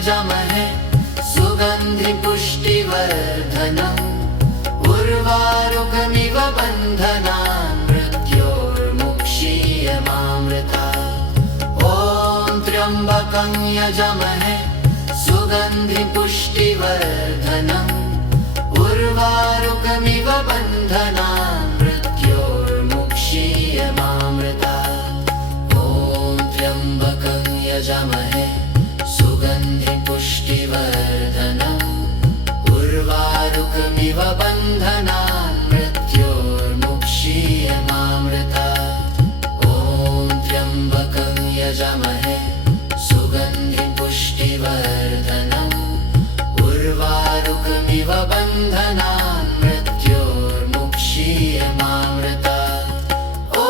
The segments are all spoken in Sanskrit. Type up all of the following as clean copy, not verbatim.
यजामहे सुगन्धिपुष्टिवर्धनम् उर्वारुकमिव बन्धनान् मृत्योर्मुक्षीयमामृतात्। ॐ त्र्यम्बकं यजामहे सुगन्धिपुष्टिवर्धनम् उर्वारुकमिव बन्धनान् मृत्योर्मुक्षीयमामृतात्। ॐ त्र्यम्बकं यजामहे सुगन्धिपुष्टिवर्धनम् उर्वारुकमिव बन्धनान् मृत्योर्मुक्षीयमामृतात्। ॐ त्र्यम्बकं यजामहे सुगन्धिपुष्टिवर्धनम् उर्वारुकमिव बन्धनान् मृत्योर्मुक्षीयमामृतात्। ॐ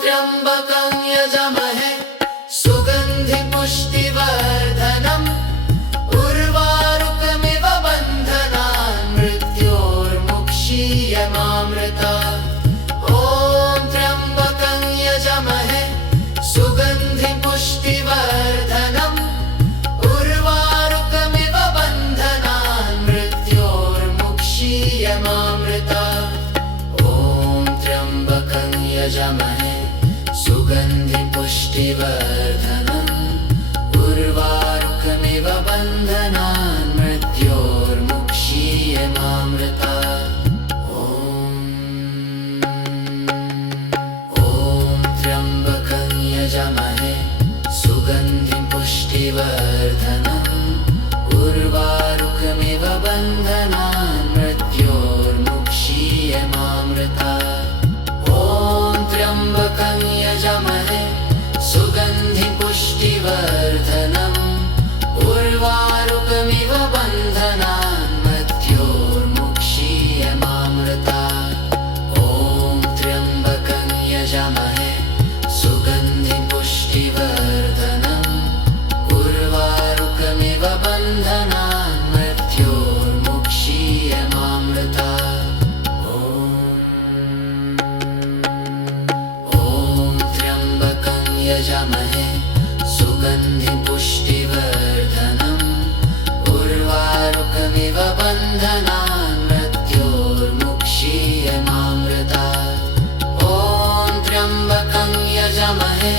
त्र्यम्बकं यजामहे सुगन्धिपुष्टिवर्धनम् उर्वारुकमिव बन्धनान् मृत्योर्मुक्षीयमामृतात्। ॐ त्र्यम्बकं यजामहे सुगन्धिपुष्टिवर्धनम् उर्वारुकमिव बन्धनान् मृत्योर्मुक्षीयमामृतात्। ॐ त्र्यम्बकं यजामहे सुगन्धिपुष्टिवर्धनम् उर्वारुकमिव बन्धनान् मृत्योर्मुक्षीयमामृतात्। ॐ त्र्यम्बकं यजामहे सुगन्धिपुष्टिवर्धनम् उर्वारुकमिव बन्धनान् मृत्योर्मुक्षीयमामृतात्। ॐ त्र्यम्बकं यजामहे सुगन्धिपुष्टिवर्धनम् उर्वारुकमिव बन्धनान् मृत्योर्मुक्षीयमामृतात्। ॐ त्र्यम्बकं यजामहे सुगन्धिपुष्टिवर्धनम् उर्वारुकमिव बन्धनान् मृत्योर्मुक्षीयमामृतात्। ॐ त्र्यम्बकं यजामहे सुगन्धिपुष्टिवर्धनम् उर्वारुकमिव बन्धनान् मृत्योर्मुक्षीयमामृतात्। ॐ त्र्यम्बकं यजामहे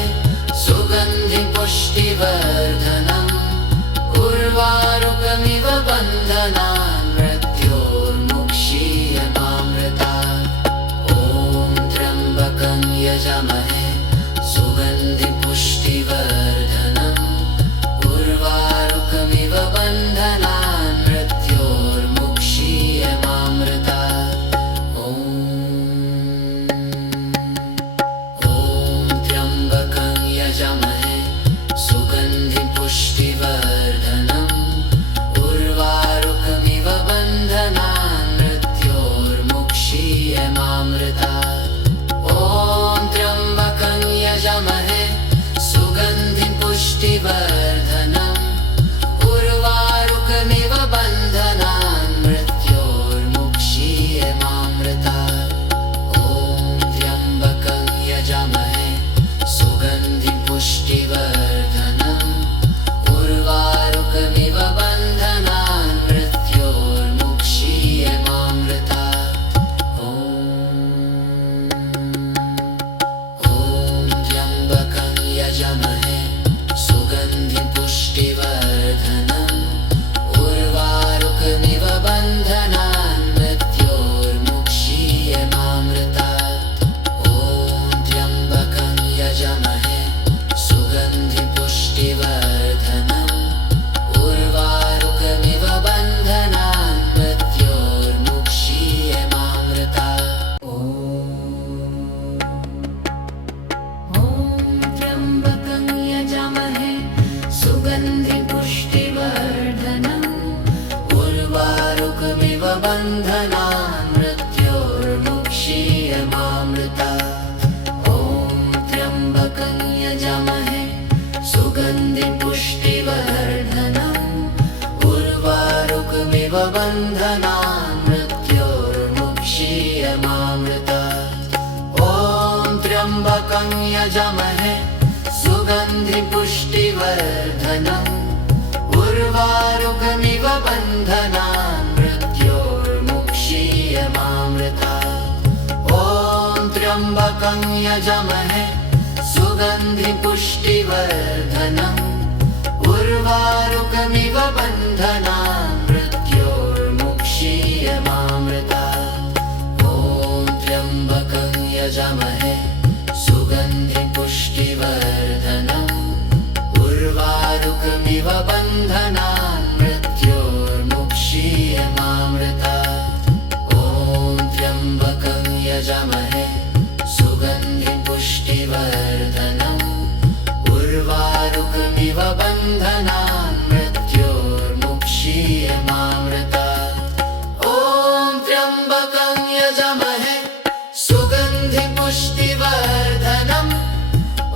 सुगन्धिपुष्टिवर्धनम् उर्वारुकमिव बन्धनान् मृत्योर्मुक्षीयमामृतात्। ॐ त्र्यम्बकं यजामहे सुगन्धिपुष्टिवर्धनम् उर्वारुकमिव बन्धनान् मृत्योर्मुक्षीयमामृतात्। ॐ त्र्यम्बकं यजामहे सुगन्धिपुष्टिवर्धनम् उर्वारुकमिव बन्धनान् मृत्योर्मुक्षीयमामृतात्। ॐ त्र्यम्बकं यजामहे सुगन्धिपुष्टिवर्धनम् उर्वारुकमिव बन्धनान् मृत्योर्मुक्षीयमामृतात्। ॐ त्र्यम्बकं यजामहे सुगन्धिपुष्टिवर्धनम् उर्वारुकमिव बन्धनान् मृत्योर्मुक्षीयमामृतात्। ॐ त्र्यम्बकं यजामहे सुगन्धिपुष्टिवर्धनम् उर्वारुकमिव बन्धनान् मृत्योर्मुक्षीयमामृतात्। ॐ त्र्यम्बकं यजामहे सुगन्धिपुष्टिवर्धनम् उर्वारुकमिव बन्धनान् मृत्योर्मुक्षीयमामृतात्। ॐ त्र्यम्बकं यजामहे सुगन्धिपुष्टिवर्धनम् उर्वारुकमिव बन्धनान् मृत्योर्मुक्षीयमामृतात्। ॐ त्र्यम्बकं यजामहे सुगन्धिपुष्टिवर्धनम् उर्वारुकमिव बन्धनान् मृत्योर्मुक्षीयमामृतात्। ॐ त्र्यम्बकं यजामहे सुगन्धिपुष्टिवर्धनम् उर्वारुकमिव बन्धनान् मृत्योर्मुक्षीयमामृतात्। ॐ त्र्यम्बकं यजामहे सुगन्धिपुष्टिवर्धनम् उर्वारुकमिव बन्धनान् मृत्योर्मुक्षीयमामृतात्। ॐ त्र्यम्बकं यजामहे सुगन्धिपुष्टिवर्धनम् उर्वारुकमिव बन्धनान् मृत्योर्मुक्षीयमामृतात्। ॐ त्र्यम्बकं यजामहे सुगन्धिपुष्टिवर्धनम् उर्वारुकमिव बन्धनान् मृत्योर्मुक्षीयमामृतात्। ॐ त्र्यम्बकं यजामहे सुगन्धिपुष्टिवर्धनम्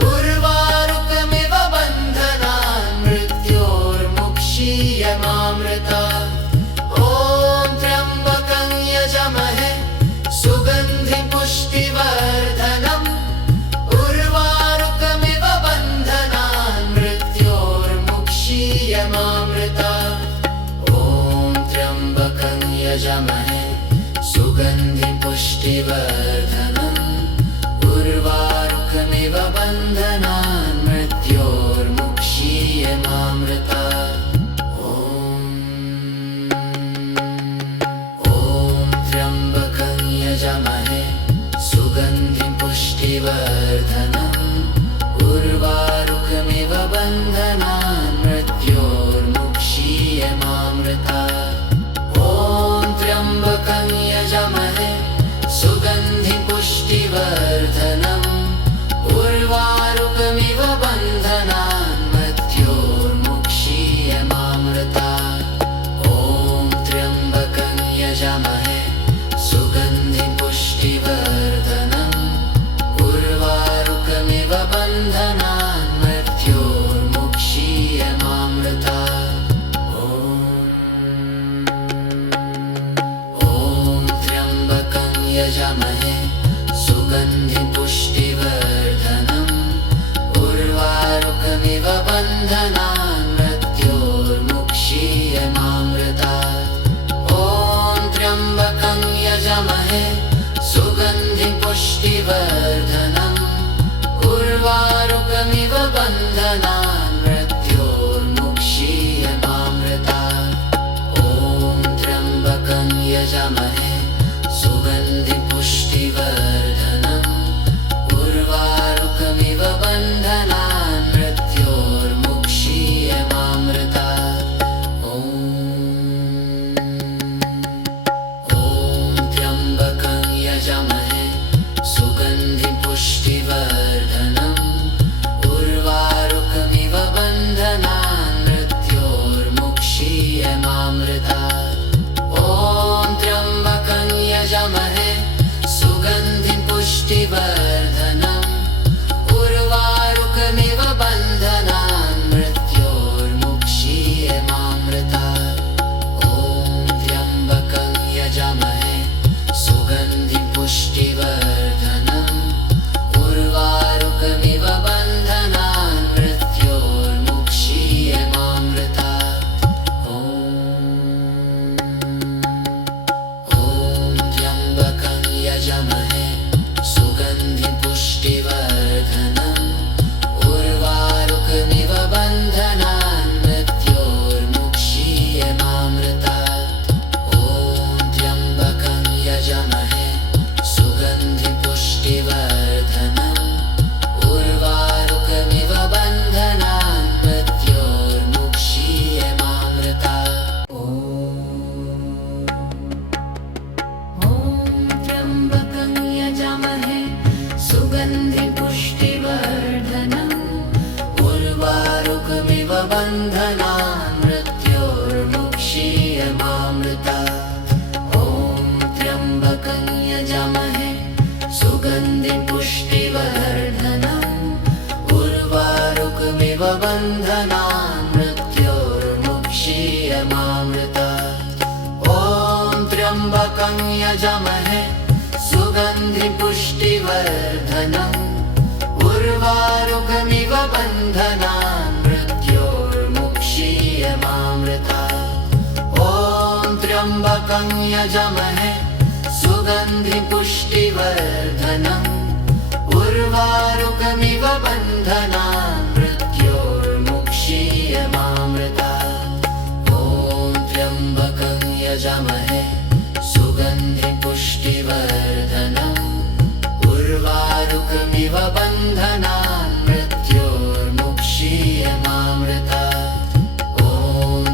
उर्वारुकमिव बन्धनान् मृत्योर्मुक्षीयमामृतात्। ॐ त्र्यम्बकं यजामहे सुगन्धिपुष्टिवर्धनम् उर्वारुकमिव बन्धनान् मृत्योर्मुक्षीयमामृतात्। ॐ त्र्यम्बकं यजामहे सुगन्धिपुष्टिवर्धनम् उर्वारुकमिव बन्धनान् मृत्योर्मुक्षीयमामृतात्। ॐ त्र्यम्बकं यजामहे सुगन्धिपुष्टिवर्धनम् उर्वारुकमिव बन्धनान् मृत्योर्मुक्षीयमामृतात्। ॐ त्र्यम्बकं यजामहे सुगन्धिपुष्टिवर्धनम् उर्वारुकमिव बन्धनान् मृत्योर्मुक्षीयमामृतात्। ॐ त्र्यम्बकं यजामहे सुगन्धिपुष्टिवर्धनम् उर्वारुकमिव बन्धनान् मृत्योर्मुक्षीयमामृतात्। ॐ त्र्यम्बकं यजामहे सुगन्धिपुष्टिवर्धनम् उर्वारुकमिव बन्धनान् मृत्योर्मुक्षीयमामृतात्। ॐ त्र्यम्बकं यजामहे सुगन्धिपुष्टिवर्धनम् उर्वारुकमिव बन्धनान् मृत्योर्मुक्षीयमामृतात्। ॐ त्र्यम्बकं यजामहे सुगन्धिपुष्टिवर्धनम् उर्वारुकमिव बन्धनान् मृत्योर्मुक्षीयमामृतात्। ॐ त्र्यम्बकं यजामहे सुगन्धिपुष्टिवर्धनम् उर्वारुकमिव बन्धनान् मृत्योर्मुक्षीयमामृतात्। ॐ त्र्यम्बकं यजामहे सुगन्धिपुष्टिवर्धनम् उर्वारुकमिव बन्धनान् मृत्योर्मुक्षीयमामृतात्। ॐ त्र्यम्बकं यजामहे सुगन्धिपुष्टिवर्धनम् उर्वारुकमिव बन्धनान् मृत्योर्मुक्षीयमामृतात्। ॐ त्र्यम्बकं यजामहे सुगन्धिपुष्टिवर्धनम् उर्वारुकमिव बन्धनान् मृत्योर्मुक्षीयमामृतात्। ॐ त्र्यम्बकं यजामहे सुगन्धिपुष्टिवर्धनम् उर्वारुकमिव बन्धनान् मृत्योर्मुक्षीयमामृतात्। ॐ त्र्यम्बकं यजामहे सुगन्धिपुष्टिवर्धनम् उर्वारुकमिव बन्धनान् मृत्योर्मुक्षीयमामृतात्। ॐ त्र्यम्बकं यजामहे सुगन्धिपुष्टिवर्धनम् उर्वारुकमिव बन्धनान् मृत्योर्मुक्षीयमामृतात्। ॐ त्र्यम्बकं यजामहे सुगन्धिपुष्टिवर्धनम् उर्वारुकमिव बन्धनान् मृत्योर्मुक्षीयमामृतात्। यजमहे सुगन्धिं पुष्टिवर्धनम् उर्वारुकमिव बन्धनान् मृत्योर्मुक्षीयमामृतात्। ॐ त्र्यम्बकं यजमहे सुगन्धिं पुष्टिवर्धनम् उर्वारुकमिव बन्धनान् मृत्योर्मुक्षीयमामृतात्। ॐ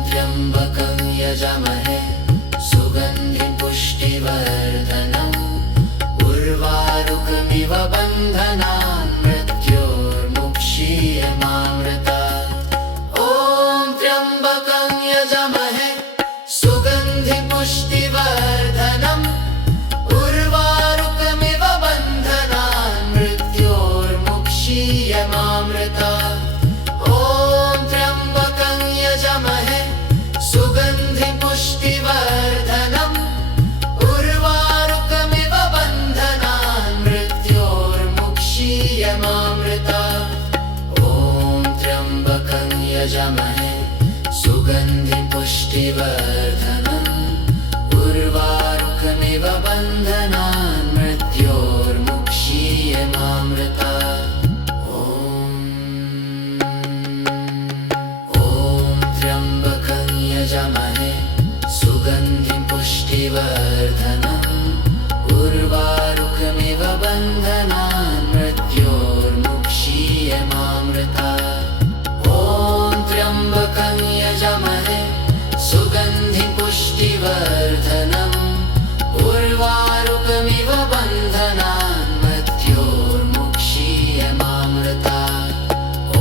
त्र्यम्बकं यजमहे सुगन्धिं पुष्टिवर्धनम् उर्वारुकमिव बन्धनान् मृत्योर्मुक्षीयमामृतात्। ॐ त्र्यम्बकं यजमहे सुगन्धिं पुष्टिवर्धनम् उर्वारुकमिव बन्धनान् मृत्योर्मुक्षीयमामृतात्। ॐ त्र्यम्बकं यजमहे सुगन्धिं पुष्टिवर्धनम् उर्वारुकमिव बन्धनान् मृत्योर्मुक्षीयमामृतात्। ॐ त्र्यम्बकं यजमहे सुगन्धिं पुष्टिवर्धनम् उर्वारुकमिव बन्धनान् मृत्योर्मुक्षीयमामृतात्। ॐ त्र्यम्बकं यजमहे सुगन्धिं पुष्टिवर्धनम् उर्वारुकमिव बन्धनान् मृत्योर्मुक्षीयमामृतात्। ॐ त्र्यम्बकं यजमहे सुगन्धिं पुष्टिवर्धनम् उर्वारुकमिव बन्धनान् मृत्योर्मुक्षीयमामृतात्। ॐ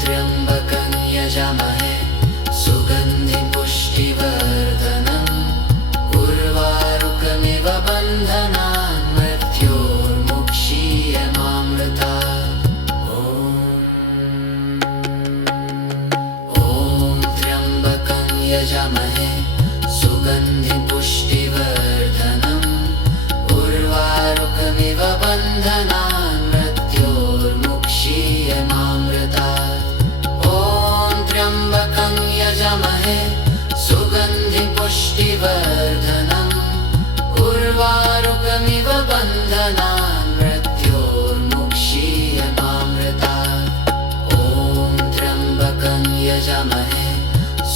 त्र्यम्बकं यजमहे सुगन्धिं पुष्टिवर्धनम् उर्वारुकमिव बन्धनान् मृत्योर्मुक्षीयमामृतात्। ॐ त्र्यम्बकं यजमहे सुगन्धिं पुष्टिवर्धनम् उर्वारुकमिव बन्धनान् मृत्योर्मुक्षीयमामृतात्। ॐ त्र्यम्बकं यजमहे सुगन्धिं पुष्टिवर्धनम् उर्वारुकमिव बन्धनान् मृत्योर्मुक्षीयमामृतात्। ॐ त्र्यम्बकं यजमहे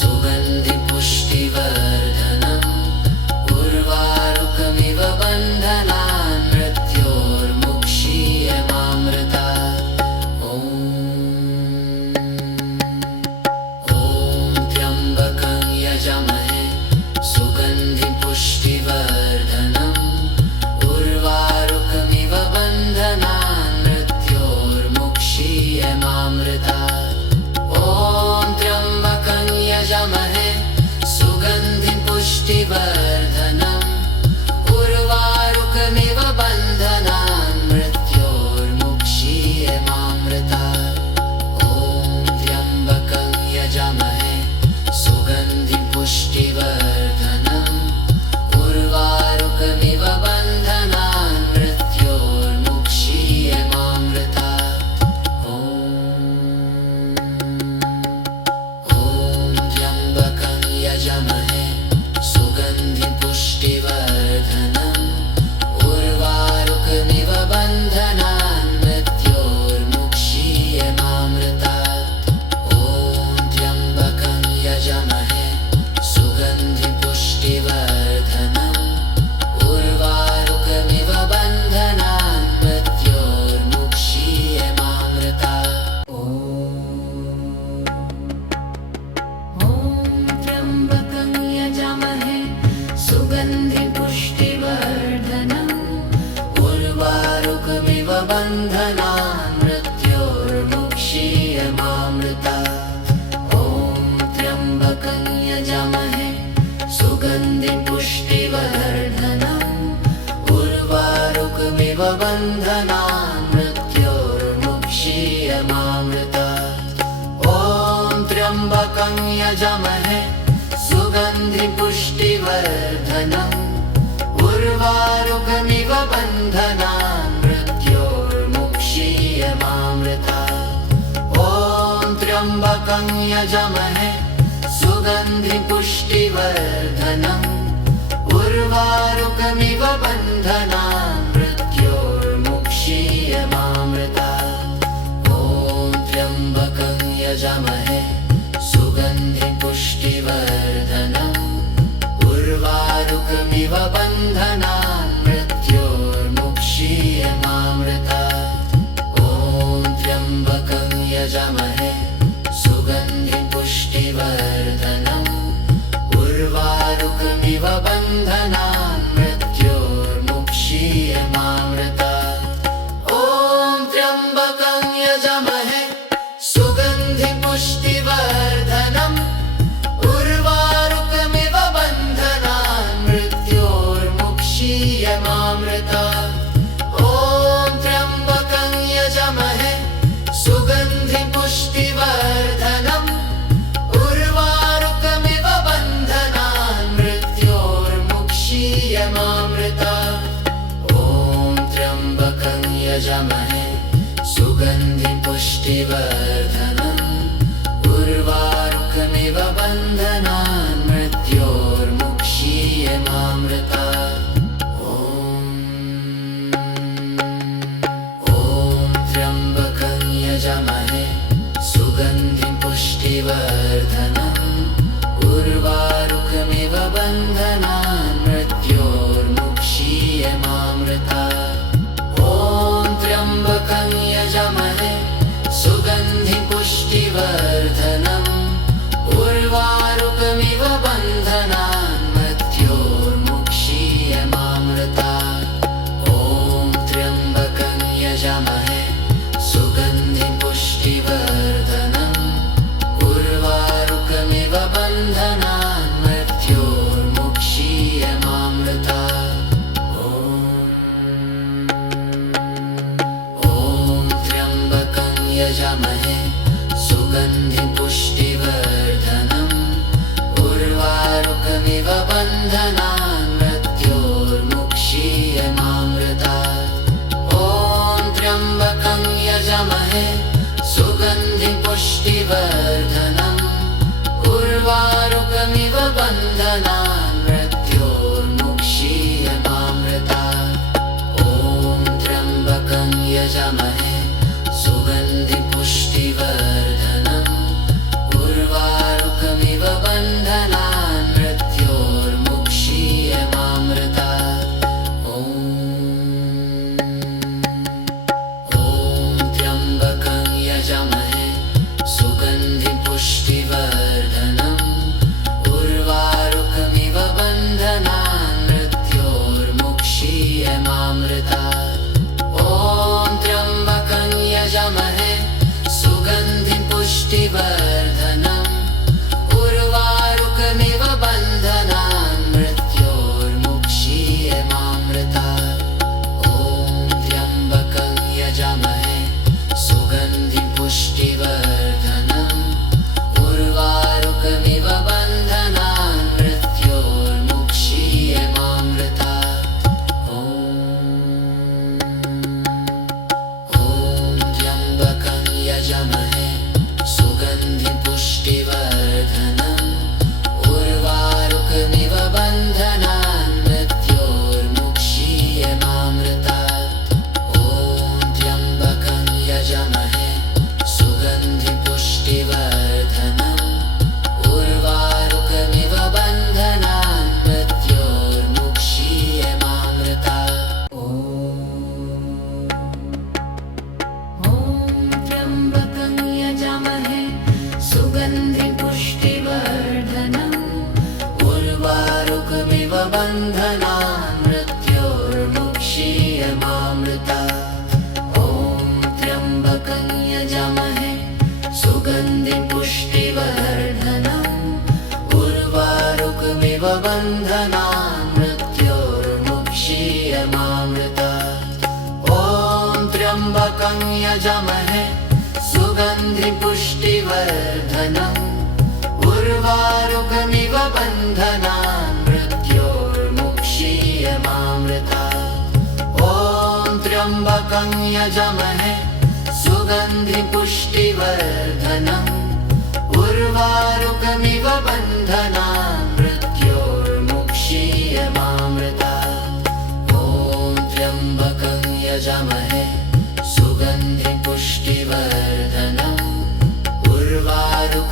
सुगन्धिं पुष्टिवर्धनम् उर्वारुकमिव बन्धनान् मृत्योर्मुक्षीयमामृतात्। ॐ त्र्यम्बकं यजमहे सुगन्धिं पुष्टिवर्धनम् उर्वारुकमिव बन्धनान् मृत्योर्मुक्षीयमामृतात्। ॐ त्र्यम्बकं यजमहे सुगन्धिं पुष्टिवर्धनम् उर्वारुकमिव बन्धनान् मृत्योर्मुक्षीयमामृतात्। ॐ त्र्यम्बकं यजमहे सुगन्धिं पुष्टिवर्धनम् उर्वारुकमिव बन्धनान् मृत्योर्मुक्षीयमामृतात्। ॐ त्र्यम्बकं यजमहे सुगन्धिं पुष्टिवर्धनम् उर्वारुकमिव बन्धनान् मृत्योर्मुक्षीयमामृतात्। ॐ त्र्यम्बकं यजमहे सुगन्धिं पुष्टिवर्धनम् उर्वारुकमिव बन्धनान् मृत्योर्मुक्षीयमामृतात्। ॐ त्र्यम्बकं यजमहे सुगन्धिं पुष्टिवर्धनम् उर्वारुकमिव बन्धनान् मृत्योर्मुक्षीयमामृतात्। ॐ त्र्यम्बकं यजमहे सुगन्धिं पुष्टिवर्धनम् उर्वारुकमिव बन्धनान् मृत्योर्मुक्षीयमामृतात्। ॐ त्र्यम्बकं यजमहे सुगन्धिं पुष्टिवर्धनम् उर्वारुकमिव बन्धनान् मृत्योर्मुक्षीयमामृतात्। ॐ त्र्यम्बकं यजमहे सुगन्धिं पुष्टिवर्धनम् उर्वारुकमिव बन्धनान् मृत्योर्मुक्षीयमामृतात्। ॐ त्र्यम्बकं यजामहे सुगन्धिं पुष्टिवर्धनम् उर्वारुकमिव बन्धनान् मृत्योर्मुक्षीयमामृतात्। ॐ त्र्यम्बकं यजामहे सुगन्धिं पुष्टिवर्धनम् उर्वारुकमिव बन्धनान् मृत्योर्मुक्षीयमामृतात्। ॐ त्र्यम्बकं यजामहे सुगन्धिं पुष्टिवर्धनम् उर्वारुकमिव बन्धनान् मृत्योर्मुक्षीयमामृतात्। ॐ त्र्यम्बकं यजामहे सुगन्धिं पुष्टिवर्धनम् उर्वारुकमिव बन्धनान् मृत्योर्मुक्षीयमामृतात्। ॐ त्र्यम्बकं यजामहे सुगन्धिं पुष्टिवर्धनम् उर्वारुकमिव बन्धनान् मृत्योर्मुक्षीयमामृतात्। ॐ त्र्यम्बकं यजामहे सुगन्धिं पुष्टिवर्धनम् उर्वारुकमिव बन्धनान् मृत्योर्मुक्षीयमामृतात्। ॐ त्र्यम्बकं यजामहे सुगन्धिं पुष्टिवर्धनम् उर्वारुकमिव बन्धनान् मृत्योर्मुक्षीयमामृतात्। ॐ त्र्यम्बकं यजामहे सुगन्धिं पुष्टिवर्धनम् उर्वारुकमिव बन्धनान् मृत्योर्मुक्षीयमामृतात्। ॐ त्र्यम्बकं यजामहे सुगन्धिं पुष्टिवर्धनम् उर्वारुकमिव बन्धनान् मृत्योर्मुक्षीयमामृतात्। ॐ त्र्यम्बकं यजामहे सुगन्धिं पुष्टिवर्धनम् उर्वारुकमिव बन्धनान् मृत्योर्मुक्षीयमामृतात्। ॐ त्र्यम्बकं यजामहे सुगन्धिं पुष्टिवर्धनम् उर्वारुकमिव बन्धनान् मृत्योर्मुक्षीयमामृतात्। ॐ त्र्यम्बकं यजामहे सुगन्धिं पुष्टिवर्धनम् उर्वारुकमिव बन्धनान् मृत्योर्मुक्षीयमामृतात्। ॐ त्र्यम्बकं यजामहे सुगन्धिं पुष्टिवर्धनम् उर्वारुकमिव बन्धनान् मृत्योर्मुक्षीयमामृतात्। ॐ त्र्यम्बकं यजामहे सुगन्धिं पुष्टिवर्धनम् उर्वारुकमिव बन्धनान् मृत्योर्मुक्षीयमामृतात्। ॐ त्र्यम्बकं यजामहे सुगन्धिं पुष्टिवर्धनम् उर्वारुकमिव बन्धनान् मृत्योर्मुक्षीयमामृतात्। ॐ त्र्यम्बकं यजामहे सुगन्धिं पुष्टिवर्धनम् उर्वारुकमिव बन्धनान् मृत्योर्मुक्षीयमामृतात्। ॐ त्र्यम्बकं यजामहे सुगन्धिं पुष्टिवर्धनम् उर्वारुकमिव बन्धनान् मृत्योर्मुक्षीयमामृतात्। ॐ त्र्यम्बकं यजामहे सुगन्धिं पुष्टिवर्धनम् उर्वारुकमिव बन्धनान् मृत्योर्मुक्षीयमामृतात्। ॐ त्र्यम्बकं यजामहे सुगन्धिं पुष्टिवर्धनम् उर्वारुकमिव बन्धनान् मृत्योर्मुक्षीयमामृतात्। ॐ त्र्यम्बकं यजामहे सुगन्धिं पुष्टिवर्धनम् उर्वारुकमिव बन्धनान् मृत्योर्मुक्षीयमामृतात्।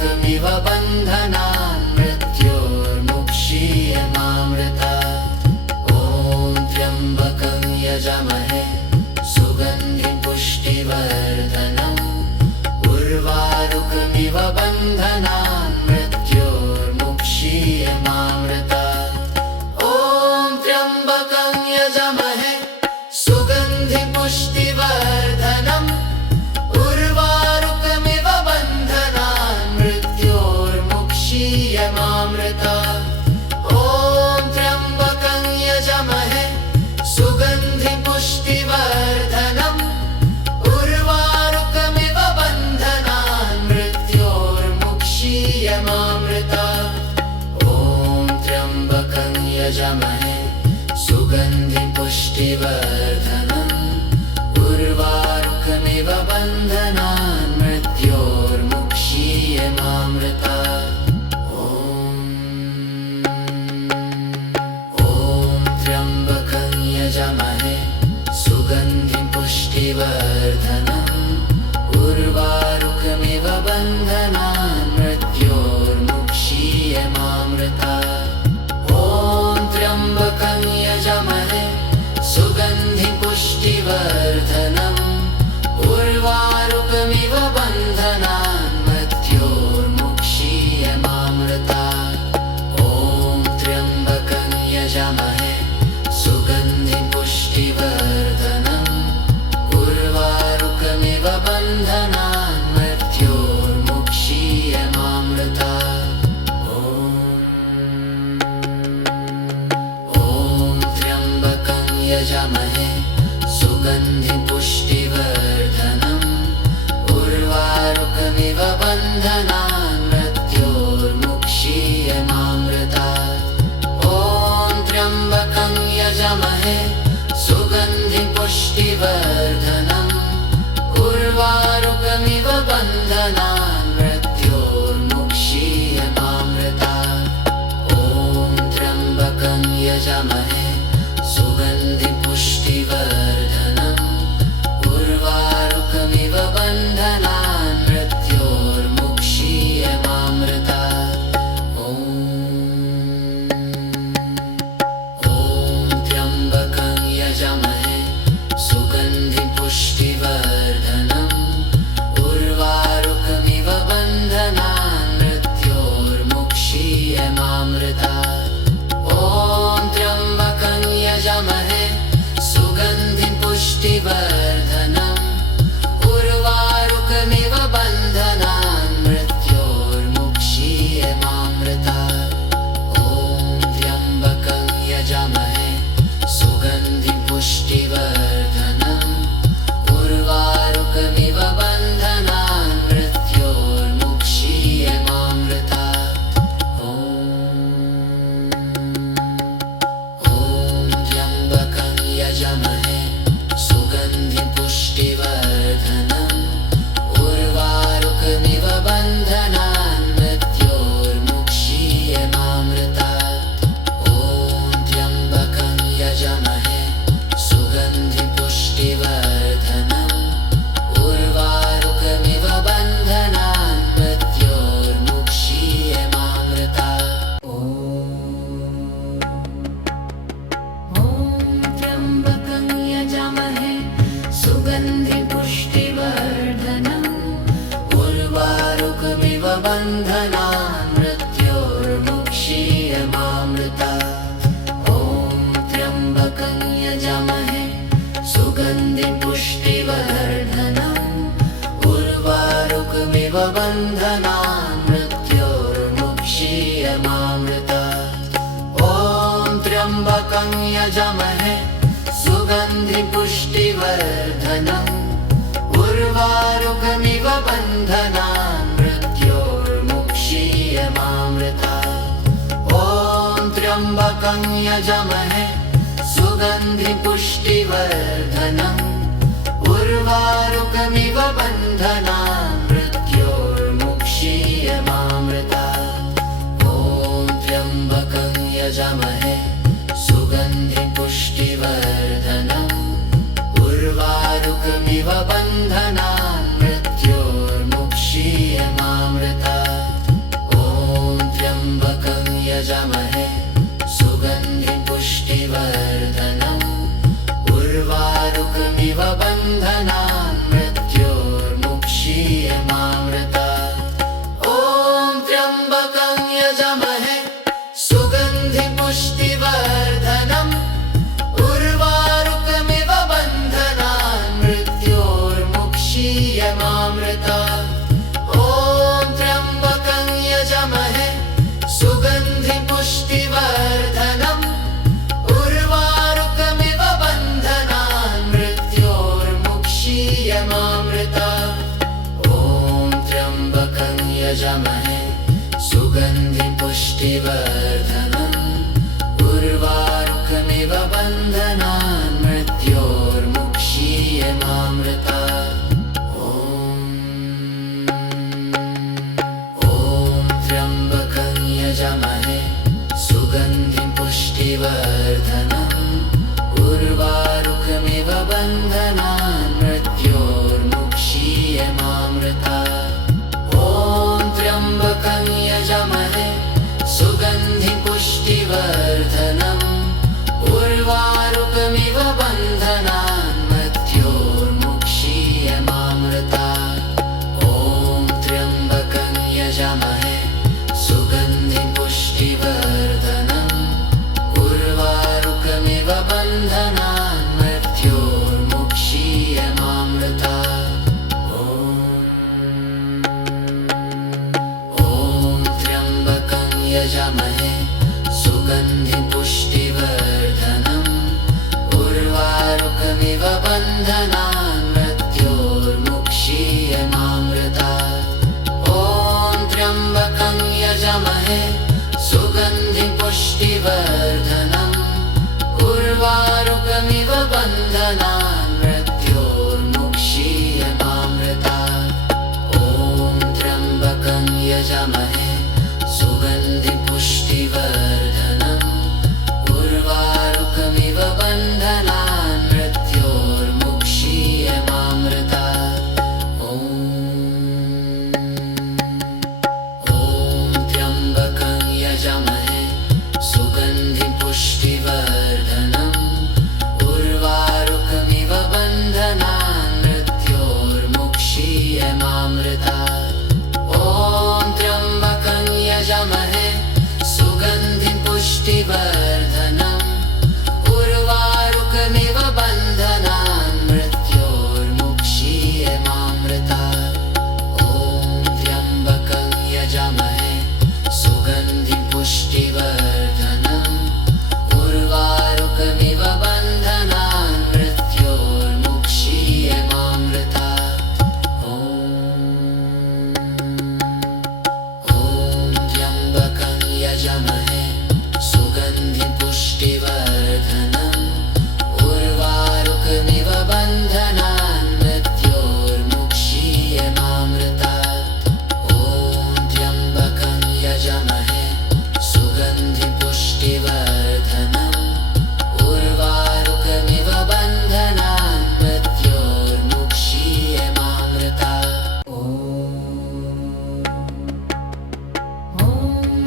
उर्वारुकमिव बन्धनान् मृत्योर्मुक्षीयमामृतात्। ॐ त्र्यम्बकं यजामहे सुगन्धिं पुष्टिवर्धनम् उर्वारुकमिव बन्धनान् मृत्योर्मुक्षीयमामृतात्। ॐ त्र्यम्बकं यजामहे सुगन्धिं पुष्टिवर्धनम् उर्वारुकमिव बन्धनान् मृत्योर्मुक्षीयमामृतात्। ॐ त्र्यम्बकं यजामहे सुगन्धिं पुष्टिवर्धनम् उर्वारुकमिव बन्धनान् मृत्योर्मुक्षीयमामृतात्। ॐ त्र्यम्बकं यजामहे सुगन्धिं पुष्टिवर्धनम् उर्वारुकमिव बन्धनान् मृत्योर्मुक्षीयमामृतात्। ॐ त्र्यम्बकं यजामहे सुगन्धिं पुष्टिवर्धनम् उर्वारुकमिव बन्धनान् मृत्योर्मुक्षीयमामृतात्। ॐ त्र्यम्बकं यजामहे सुगन्धिं पुष्टिवर्धनम् उर्वारुकमिव बन्धनान् मृत्योर्मुक्षीयमामृतात्। ॐ त्र्यम्बकं यजामहे सुगन्धिं पुष्टिवर्धनम् उर्वारुकमिव बन्धनान् मृत्योर्मुक्षीयमामृतात्। ॐ त्र्यम्बकं यजामहे सुगन्धिं पुष्टिवर्धनम् उर्वारुकमिव बन्धनान् मृत्योर्मुक्षीयमामृतात्। ॐ त्र्यम्बकं यजामहे सुगन्धिं पुष्टिवर्धनम् उर्वारुकमिव बन्धनान् मृत्योर्मुक्षीयमामृतात्। ॐ त्र्यम्बकं यजामहे सुगन्धिं पुष्टिवर्धनम् उर्वारुकमिव बन्धनान् मृत्योर्मुक्षीयमामृतात्। ॐ त्र्यम्बकं यजामहे सुगन्धिं पुष्टिवर्धनम् उर्वारुकमिव बन्धनान् मृत्योर्मुक्षीयमामृतात्। ॐ त्र्यम्बकं यजामहे सुगन्धिं पुष्टिवर्धनम् उर्वारुकमिव बन्धनान् मृत्योर्मुक्षीयमामृतात्। ॐ त्र्यम्बकं यजामहे सुगन्धिं पुष्टिवर्धनम् उर्वारुकमिव बन्धनान् मृत्योर्मुक्षीयमामृतात्। ॐ त्र्यम्बकं यजामहे सुगन्धिं पुष्टिवर्धनम् उर्वारुकमिव बन्धनान् मृत्योर्मुक्षीयमामृतात्। ॐ त्र्यम्बकं यजामहे सुगन्धिं पुष्टिवर्धनम् उर्वारुकमिव बन्धनान् मृत्योर्मुक्षीयमामृतात्। त्र्यम्बकं यजामहे सुगन्धिं पुष्टिवर्धनम् उर्वारुकमिव बन्धनान् मृत्योर्मुक्षीयमामृतात्। ॐ त्र्यम्बकं यजामहे सुगन्धिं पुष्टिवर्धनम् उर्वारुकमिव बन्धनान् मृत्योर्मुक्षीयमामृतात्। ॐ त्र्यम्बकं यजामहे सुगन्धिं पुष्टिवर्धनम् उर्वारुकमिव बन्धनान् मृत्योर्मुक्षीयमामृतात्। ॐ त्र्यम्बकं यजामहे सुगन्धिं पुष्टिवर्धनम् उर्वारुकमिव बन्धनान् मृत्योर्मुक्षीयमामृतात्। ॐ त्र्यम्बकं यजामहे सुगन्धिं पुष्टिवर्धनम् उर्वारुकमिव बन्धनान् मृत्योर्मुक्षीयमामृतात्। त्र्यम्बकं यजामहे सुगन्धिं पुष्टिवर्धनम् उर्वारुकमिव बन्धनान् मृत्योर्मुक्षीयमामृतात्। ॐ त्र्यम्बकं यजामहे सुगन्धिं पुष्टिवर्धनम् उर्वारुकमिव बन्धनान् मृत्योर्मुक्षीयमामृतात्। ॐ त्र्यम्बकं यजामहे सुगन्धिं पुष्टिवर्धनम् उर्वारुकमिव बन्धनान् मृत्योर्मुक्षीयमामृतात्। ॐ त्र्यम्बकं यजामहे सुगन्धिं पुष्टिवर्धनम् उर्वारुकमिव बन्धनान् मृत्योर्मुक्षीयमामृतात्। ॐ त्र्यम्बकं यजामहे सुगन्धिं पुष्टिवर्धनम् उर्वारुकमिव बन्धनान् मृत्योर्मुक्षीयमामृतात्। ॐ त्र्यम्बकं यजामहे सुगन्धिं पुष्टिवर्धनम् उर्वारुकमिव बन्धनान् मृत्योर्मुक्षीयमामृतात्। ॐ त्र्यम्बकं यजामहे सुगन्धिं पुष्टिवर्धनम् उर्वारुकमिव बन्धनान् मृत्योर्मुक्षीयमामृतात्। ॐ त्र्यम्बकं यजामहे सुगन्धिं पुष्टिवर्धनम् उर्वारुकमिव बन्धनान् मृत्योर्मुक्षीयमामृतात्। ॐ त्र्यम्बकं यजामहे सुगन्धिं पुष्टिवर्धनम् उर्वारुकमिव बन्धनान् मृत्योर्मुक्षीयमामृतात्। ॐ त्र्यम्बकं यजामहे सुगन्धिं पुष्टिवर्धनम् उर्वारुकमिव बन्धनान् मृत्योर्मुक्षीयमामृतात्। ॐ त्र्यम्बकं यजामहे सुगन्धिं पुष्टिवर्धनम् उर्वारुकमिव बन्धनान् मृत्योर्मुक्षीयमामृतात्। ॐ त्र्यम्बकं यजामहे सुगन्धिं पुष्टिवर्धनम् उर्वारुकमिव बन्धनान् मृत्योर्मुक्षीयमामृतात्। ॐ त्र्यम्बकं यजामहे सुगन्धिं पुष्टिवर्धनम् उर्वारुकमिव बन्धनान् मृत्योर्मुक्षीयमामृतात्। ॐ त्र्यम्बकं यजामहे सुगन्धिं पुष्टिवर्धनम् उर्वारुकमिव बन्धनान् मृत्योर्मुक्षीयमामृतात्। ॐ त्र्यम्बकं यजामहे सुगन्धिं पुष्टिवर्धनम् उर्वारुकमिव बन्धनान् मृत्योर्मुक्षीयमामृतात्। ॐ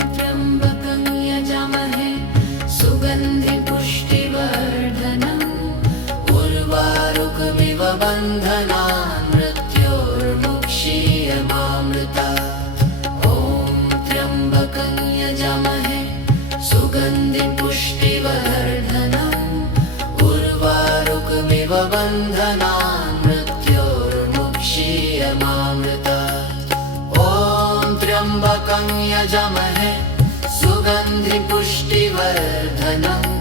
त्र्यम्बकं यजामहे सुगन्धिं पुष्टिवर्धनम् उर्वारुकमिव बन्धनान् मृत्योर्मुक्षीयमामृतात्। ॐ त्र्यम्बकं यजामहे सुगन्धिं पुष्टिवर्धनम् उर्वारुकमिव बन्धनान् मृत्योर्मुक्षीयमामृतात्। ॐ त्र्यम्बकं यजामहे सुगन्धिं पुष्टिवर्धनम्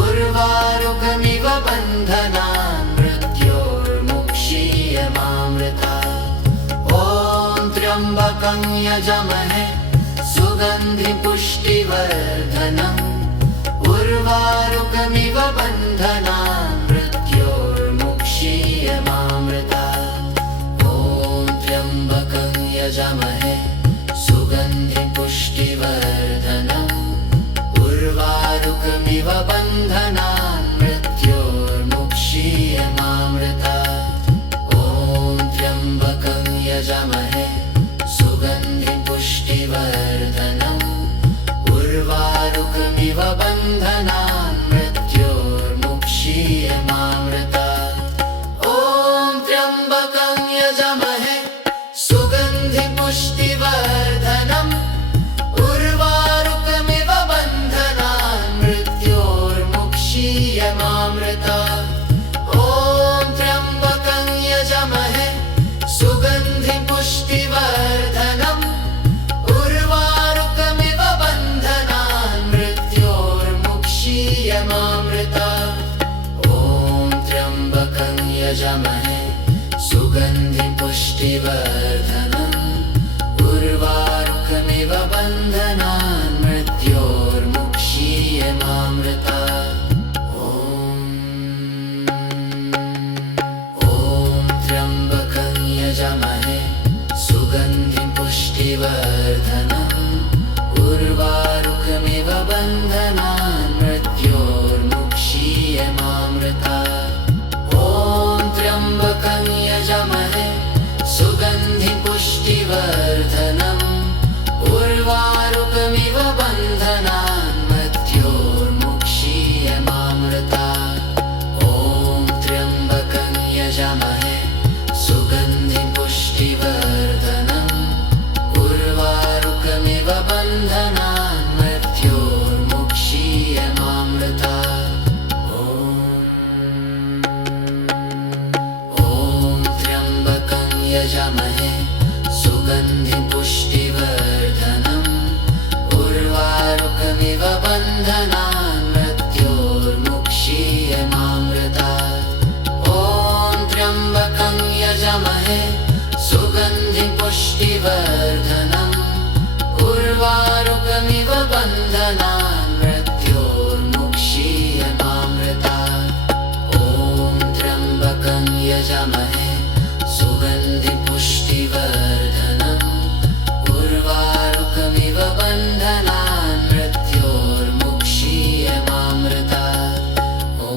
उर्वारुकमिव बन्धनान् मृत्योर्मुक्षीयमामृतात्। ॐ त्र्यम्बकं यजामहे सुगन्धिं पुष्टिवर्धनम् उर्वारुकमिव बन्धनान् मृत्योर्मुक्षीयमामृतात्। ॐ त्र्यम्बकं यजामहे सुगन्धिं पुष्टिवर्धनम् उर्वारुकमिव बन्धनान् मृत्योर्मुक्षीयमामृतात्। ॐ त्र्यम्बकं यजामहे सुगन्धिं पुष्टिवर्धनम् बन्धनान् मृत्योर्मुक्षीयमामृतात्। ॐ त्र्यम्बकं यजामहे सुगन्धिपुष्टिवर्धनम् उर्वारुकमिव बन्धनान् मृत्योर्मुक्षीयमामृतात्। ॐ त्र्यम्बकं यजामहे सुगन्धिपुष्टिवर्धनम् उर्वारुकमिव बन्धनान् मृत्योर्मुक्षीयमामृतात्। ॐ त्र्यम्बकं यजामहे सुगन्धिपुष्टिवर्धनम् उर्वारुकमिव बन्धनान् मृत्योर्मुक्षीयमामृतात्। ॐ त्र्यम्बकं यजामहे सुगन्धिपुष्टिवर्धनम् उर्वारुकमिव बन्धनान् मृत्योर्मुक्षीयमामृतात्। ॐ त्र्यम्बकं यजामहे सुगन्धिपुष्टिवर्धनम् उर्वारुकमिव बन्धनान् मृत्योर्मुक्षीयमामृतात्। ॐ त्र्यम्बकं यजामहे सुगन्धिपुष्टिवर्धनम् उर्वारुकमिव बन्धनान् मृत्योर्मुक्षीयमामृतात्। ॐ त्र्यम्बकं यजामहे सुगन्धिपुष्टिवर्धनम् उर्वारुकमिव बन्धनान् मृत्योर्मुक्षीयमामृतात्। ॐ त्र्यम्बकं यजामहे सुगन्धिपुष्टिवर्धनम् उर्वारुकमिव बन्धनान् मृत्योर्मुक्षीयमामृतात्। ॐ त्र्यम्बकं यजामहे सुगन्धिपुष्टिवर्धनम् उर्वारुकमिव बन्धनान् मृत्योर्मुक्षीयमामृतात्। ॐ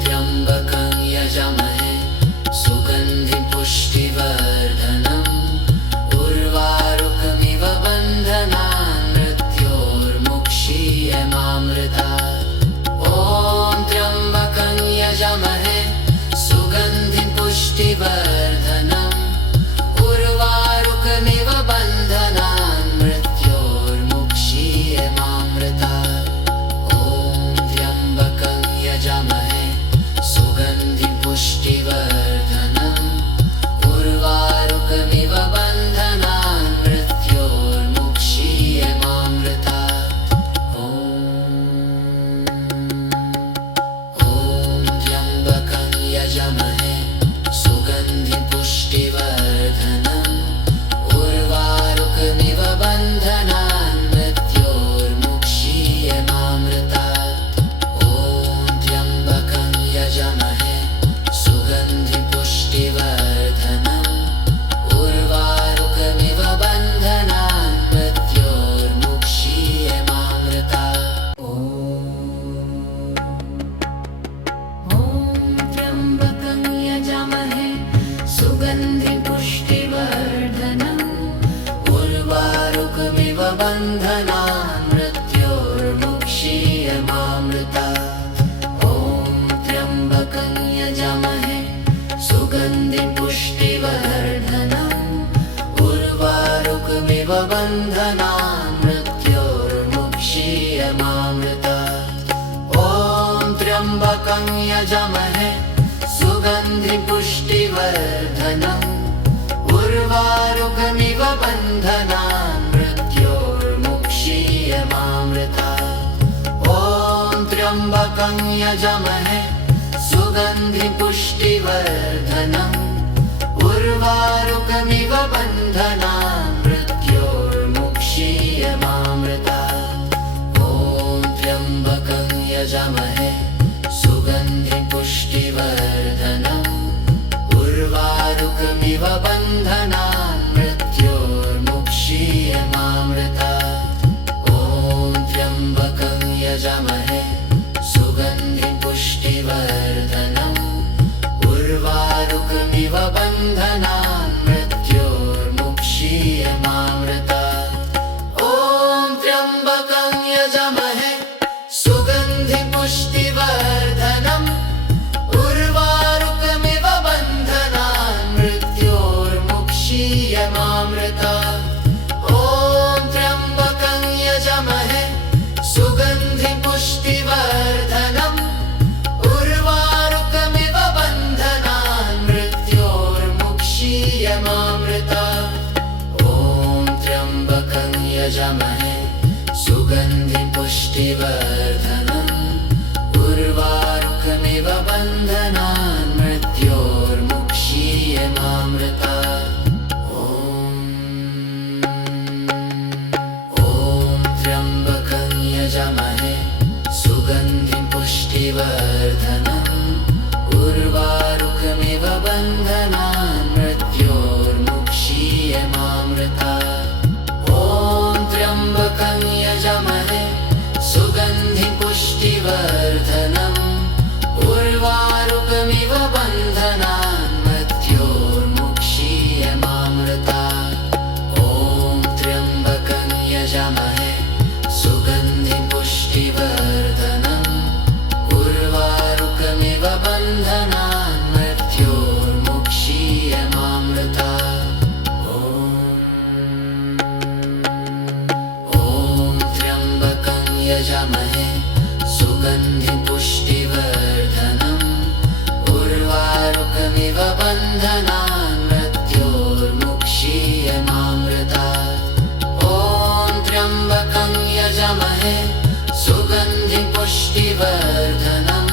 त्र्यम्बकं यजामहे सुगन्धिपुष्टिवर्धनम् उर्वारुकमिव बन्धनान् मृत्योर्मुक्षीयमामृतात्। ॐ त्र्यम्बकं यजामहे सुगन्धिपुष्टिवर्धनम् उर्वारुकमिव बन्धनान् मृत्योर्मुक्षीयमामृतात्। ॐ त्र्यम्बकं यजामहे सुगन्धिपुष्टिवर्धनम् उर्वारुकमिव बन्धनान् मृत्योर्मुक्षीयमामृतात्। ॐ त्र्यम्बकं यजामहे सुगन्धिपुष्टिवर्धनम् उर्वारुकमिव बन्धनान् मृत्योर्मुक्षीयमामृतात्। ॐ त्र्यम्बकं यजामहे सुगन्धिपुष्टिवर्धनम् उर्वारुकमिव बन्धनान् मृत्योर्मुक्षीयमामृतात्। ॐ त्र्यम्बकं यजामहे सुगन्धिपुष्टिवर्धनम् उर्वारुकमिव बन्धनान् मृत्योर्मुक्षीयमामृतात्। ॐ त्र्यम्बकं यजामहे सुगन्धिपुष्टिवर्धनम् उर्वारुकमिव बन्धनान् मृत्योर्मुक्षीयमामृतात्। ॐ त्र्यम्बकं यजामहे सुगन्धिपुष्टिवर्धनम् उर्वारुकमिव बन्धनान् मृत्योर्मुक्षीयमामृतात्। ॐ त्र्यम्बकं यजामहे सुगन्धिपुष्टिवर्धनम् उर्वारुकमिव बन्धनान् मृत्योर्मुक्षीयमामृतात्। ॐ त्र्यम्बकं यजामहे सुगन्धिपुष्टिवर्धनम् उर्वारुकमिव बन्धनान् मृत्योर्मुक्षीयमामृतात्। ॐ त्र्यम्बकं यजामहे सुगन्धिपुष्टिवर्धनम् उर्वारुकमिव बन्धनान् मृत्योर्मुक्षीयमामृतात्। ॐ यजामहे सुगन्धिं पुष्टिवर्धनम् उर्वारुकमिव बन्धनान् मृत्योर्मुक्षीयमामृतात्। ॐ त्र्यम्बकं यजामहे सुगन्धिं पुष्टिवर्धनम् उर्वारुकमिव बन्धनान् मृत्योर्मुक्षीयमामृतात्। ॐ त्र्यम्बकं यजामहे सुगन्धिं पुष्टिवर्धनम् उर्वारुकमिव बन्धनान् मृत्योर्मुक्षीयमामृतात्। ॐ त्र्यम्बकं यजामहे सुगन्धिं पुष्टिवर्धनम् उर्वारुकमिव बन्धनान् मृत्योर्मुक्षीयमामृतात्। ॐ त्र्यम्बकं यजामहे सुगन्धिं पुष्टिवर्धनम् उर्वारुकमिव बन्धनान् मृत्योर्मुक्षीयमामृतात्। ॐ त्र्यम्बकं यजामहे सुगन्धिं पुष्टिवर्धनम्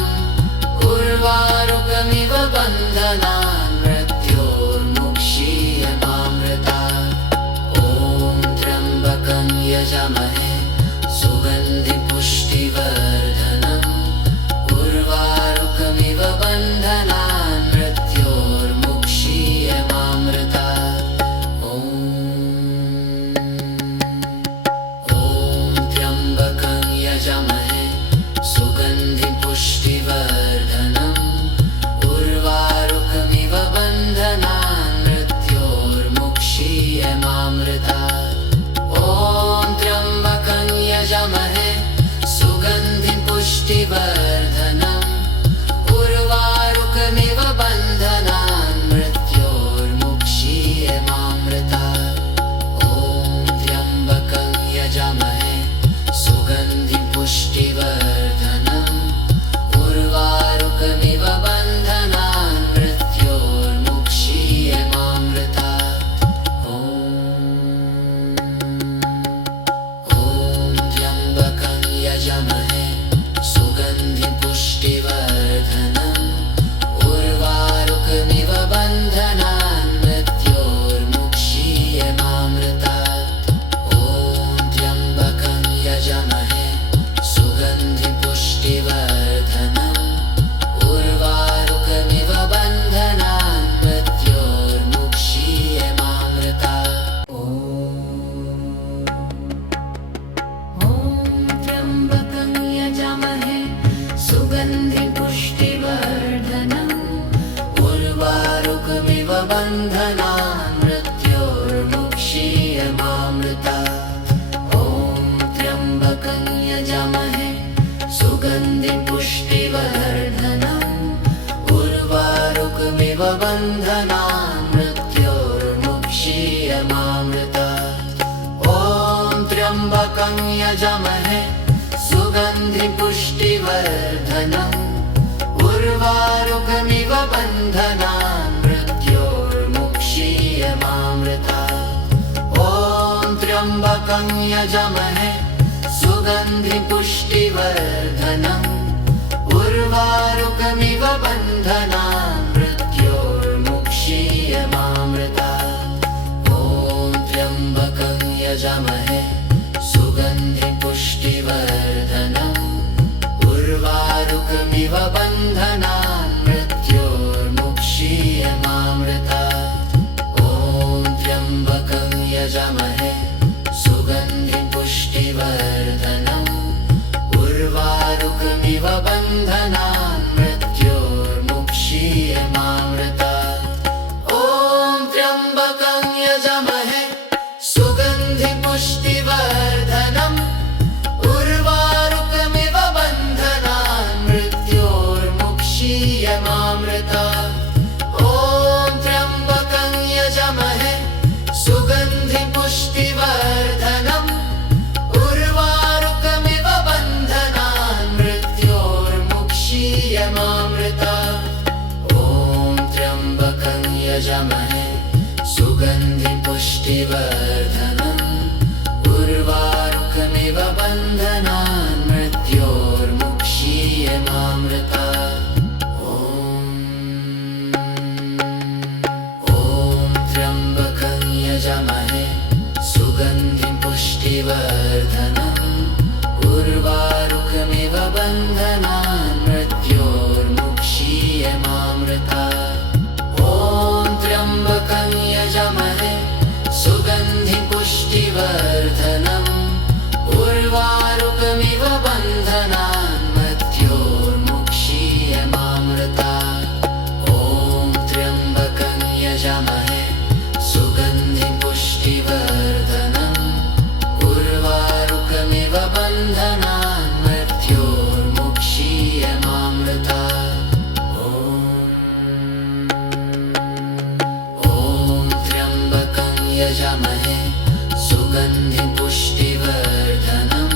उर्वारुकमिव बन्धनान् मृत्योर्मुक्षीयमामृतात्। ॐ त्र्यम्बकं यजामहे सुगन्धिं पुष्टिवर्धनम् उर्वारुकमिव बन्धनान् मृत्योर्मुक्षीयमामृतात्। ॐ त्र्यम्बकं यजामहे सुगन्धिं पुष्टिवर्धनम् उर्वारुकमिव बन्धनान् मृत्योर्मुक्षीयमामृतात्। ॐ त्र्यम्बकं यजामहे सुगन्धिं पुष्टिवर्धनम् उर्वारुकमिव बन्धनान् मृत्योर्मुक्षीयमामृतात्। ॐ त्र्यम्बकं यजामहे सुगन्धिं पुष्टिवर्धनम् उर्वारुकमिव बन्धनान् मृत्योर्मुक्षीयमामृतात्। ॐ त्र्यम्बकं यजामहे सुगन्धिं पुष्टिवर्धनम् उर्वारुकमिव बन्धनान् मृत्योर्मुक्षीयमामृतात्। ॐ त्र्यम्बकं यजामहे सुगन्धिं पुष्टिवर्धनम् उर्वारुकमिव बन्धनान् मृत्योर्मुक्षीयमामृतात्। ॐ त्र्यम्बकं यजामहे सुगन्धिं पुष्टिवर्धनम् उर्वारुकमिव बन्धनान् मृत्योर्मुक्षीयमामृतात्। ॐ त्र्यम्बकं यजामहे सुगन्धिं पुष्टिवर्धनम् उर्वारुकमिव बन्धनान् मृत्योर्मुक्षीयमामृतात्। ॐ त्र्यम्बकं यजामहे सुगन्धिं पुष्टिवर्धनम् उर्वारुकमिव बन्धनान् मृत्योर्मुक्षीयमामृतात्। ॐ त्र्यम्बकं यजामहे सुगन्धिं पुष्टिवर्धनम् उर्वारुकमिव बन्धनान् मृत्योर्मुक्षीयमामृतात्। ॐ त्र्यम्बकं यजामहे सुगन्धिं पुष्टिवर्धनम् उर्वारुकमिव बन्धनान् मृत्योर्मुक्षीयमामृतात्। ॐ त्र्यम्बकं यजामहे सुगन्धिं पुष्टिवर्धनम् उर्वारुकमिव बन्धनान् मृत्योर्मुक्षीयमामृतात्। ॐ त्र्यम्बकं यजामहे सुगन्धिं पुष्टिवर्धनम् उर्वारुकमिव बन्धनान् मृत्योर्मुक्षीयमामृतात्। ॐ त्र्यम्बकं यजामहे सुगन्धिं पुष्टिवर्धनम् उर्वारुकमिव बन्धनान् मृत्योर्मुक्षीयमामृतात्। ॐ त्र्यम्बकं यजामहे सुगन्धिं पुष्टिवर्धनम् उर्वारुकमिव बन्धनान् मृत्योर्मुक्षीयमामृतात्। ॐ त्र्यम्बकं यजामहे सुगन्धिं पुष्टिवर्धनम् उर्वारुकमिव बन्धनान् मृत्योर्मुक्षीयमामृतात्। ॐ त्र्यम्बकं यजामहे सुगन्धिं पुष्टिवर्धनम् उर्वारुकमिव बन्धनान् मृत्योर्मुक्षीयमामृतात्। ॐ त्र्यम्बकं यजामहे सुगन्धिं पुष्टिवर्धनम् उर्वारुकमिव बन्धनान् मृत्योर्मुक्षीयमामृतात्। ॐ त्र्यम्बकं यजामहे सुगन्धिं पुष्टिवर्धनम्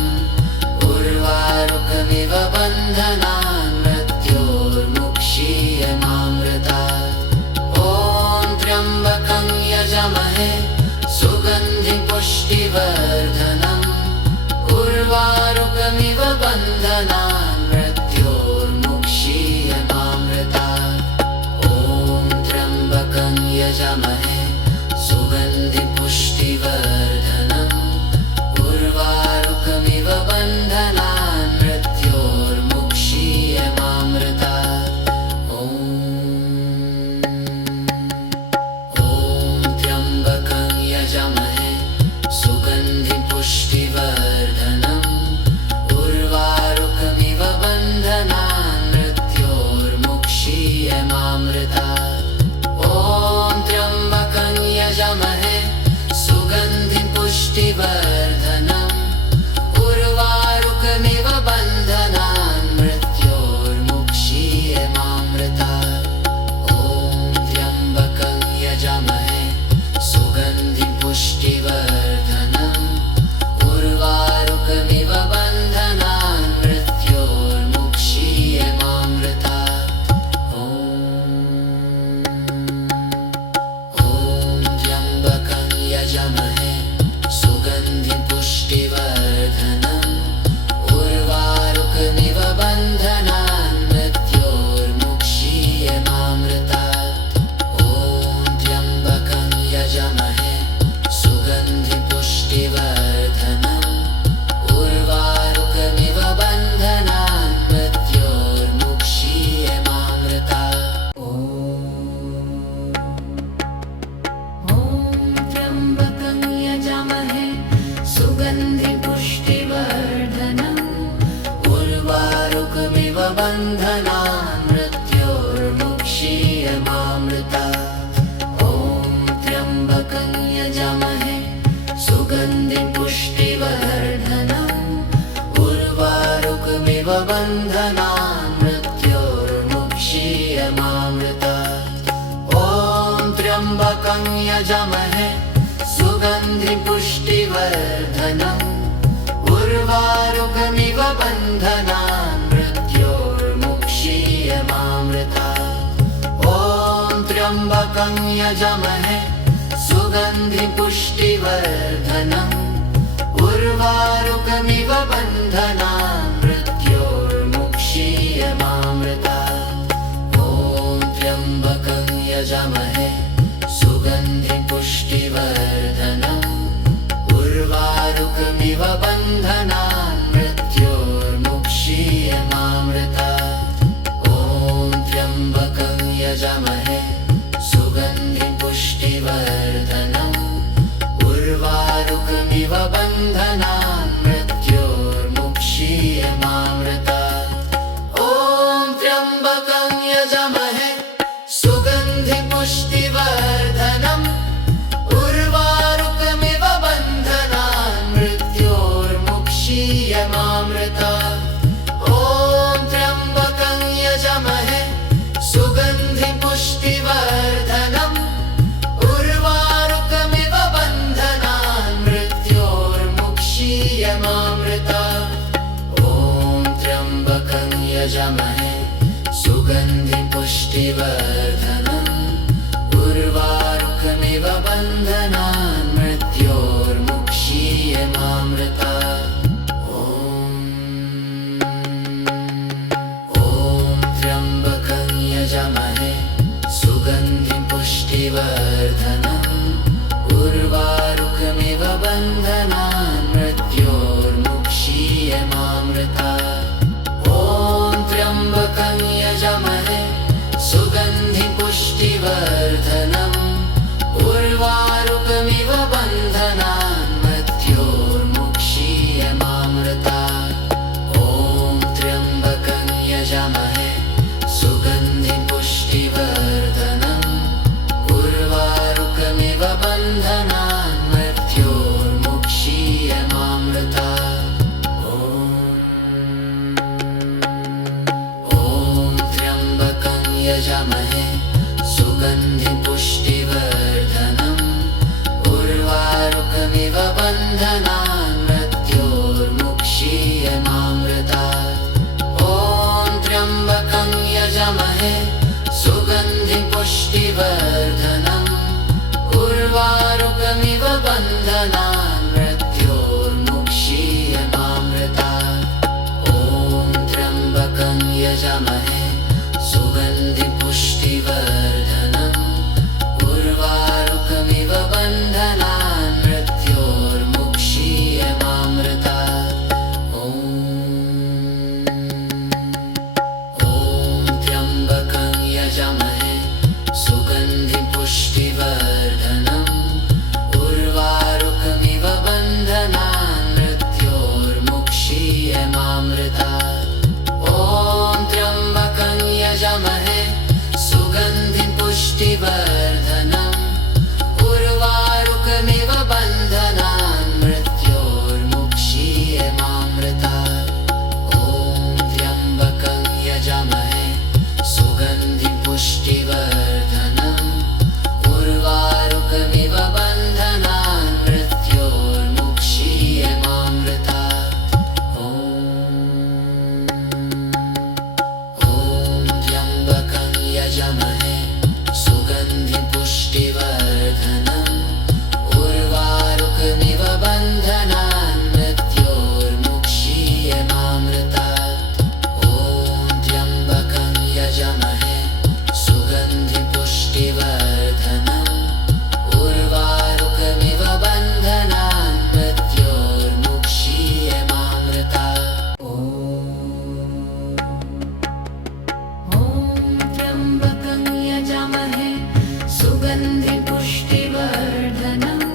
उर्वारुकमिव बन्धनान् मृत्योर्मुक्षीयमामृतात्। ॐ त्र्यम्बकं यजामहे सुगन्धिं पुष्टिवर्धनम् उर्वारुकमिव बन्धनान् मृत्योर्मुक्षीयमामृतात्। ॐ त्र्यम्बकं यजामहे सुगन्धिं पुष्टिवर्धनम् उर्वारुकमिव बन्धनान् मृत्योर्मुक्षीयमामृतात्। ॐ त्र्यम्बकं यजामहे सुगन्धिं पुष्टिवर्धनम् उर्वारुकमिव बन्धनान् मृत्योर्मुक्षीयमामृतात्। ॐ त्र्यम्बकं यजामहे सुगन्धिं पुष्टिवर्धनम् उर्वारुकमिव बन्धनान् मृत्योर्मुक्षीयमामृतात्। ॐ त्र्यम्बकं यजामहे सुगन्धिं पुष्टिवर्धनम् उर्वारुकमिव बन्धनान् मृत्योर्मुक्षीयमामृतात्। ॐ त्र्यम्बकं यजामहे सुगन्धिं पुष्टिवर्धनम् उर्वारुकमिव बन्धनान् मृत्योर्मुक्षीयमामृतात्। ॐ त्र्यम्बकं यजामहे सुगन्धिं पुष्टिवर्धनम् उर्वारुकमिव बन्धनान् मृत्योर्मुक्षीयमामृतात्। ॐ त्र्यम्बकं यजामहे सुगन्धिं पुष्टिवर्धनम् उर्वारुकमिव बन्धनान् मृत्योर्मुक्षीयमामृतात्। ॐ त्र्यम्बकं यजामहे सुगन्धिं पुष्टिवर्धनम् उर्वारुकमिव बन्धनान् मृत्योर्मुक्षीयमामृतात्। ॐ त्र्यम्बकं यजामहे सुगन्धिं पुष्टिवर्धनम् उर्वारुकमिव बन्धनान् मृत्योर्मुक्षीयमामृतात्। ॐ त्र्यम्बकं यजामहे सुगन्धिं पुष्टिवर्धनम् उर्वारुकमिव बन्धनान् मृत्योर्मुक्षीयमामृतात्। ॐ त्र्यम्बकं यजामहे सुगन्धिं पुष्टिवर्धनम् उर्वारुकमिव बन्धनान् मृत्योर्मुक्षीयमामृतात्। ॐ त्र्यम्बकं यजामहे सुगन्धिं पुष्टिवर्धनम् उर्वारुकमिव बन्धनान् मृत्योर्मुक्षीयमामृतात्। ॐ त्र्यम्बकं यजामहे सुगन्धिं पुष्टिवर्धनम् उर्वारुकमिव बन्धनान् मृत्योर्मुक्षीयमामृतात्। ॐ त्र्यम्बकं यजामहे सुगन्धिं पुष्टिवर्धनम् उर्वारुकमिव बन्धनान् मृत्योर्मुक्षीयमामृतात्। ॐ त्र्यम्बकं यजामहे सुगन्धिं पुष्टिवर्धनम् उर्वारुकमिव बन्धनान् मृत्योर्मुक्षीयमामृतात्। बन्धनान् मृत्योर्मुक्षीयमामृतात्। ॐ त्र्यम्बकं यजामहे सुगन्धिं पुष्टिवर्धनम् उर्वारुकमिव बन्धनान् मृत्योर्मुक्षीयमामृतात्। ॐ त्र्यम्बकं यजामहे सुगन्धिं पुष्टिवर्धनम् उर्वारुकमिव बन्धनान् मृत्योर्मुक्षीयमामृतात्। ॐ त्र्यम्बकं यजामहे सुगन्धिं पुष्टिवर्धनम् उर्वारुकमिव बन्धनान् मृत्योर्मुक्षीयमामृतात्। ॐ त्र्यम्बकं यजामहे सुगन्धिं पुष्टिवर्धनम् उर्वारुकमिव बन्धनान् मृत्योर्मुक्षीयमामृतात्। ॐ त्र्यम्बकं यजामहे सुगन्धिं पुष्टिवर्धनम् उर्वारुकमिव बन्धनान् मृत्योर्मुक्षीयमामृतात्। ॐ त्र्यम्बकं यजामहे सुगन्धिं पुष्टिवर्धनम् उर्वारुकमिव बन्धनान् मृत्योर्मुक्षीयमामृतात्। ॐ त्र्यम्बकं यजामहे सुगन्धिं पुष्टिवर्धनम्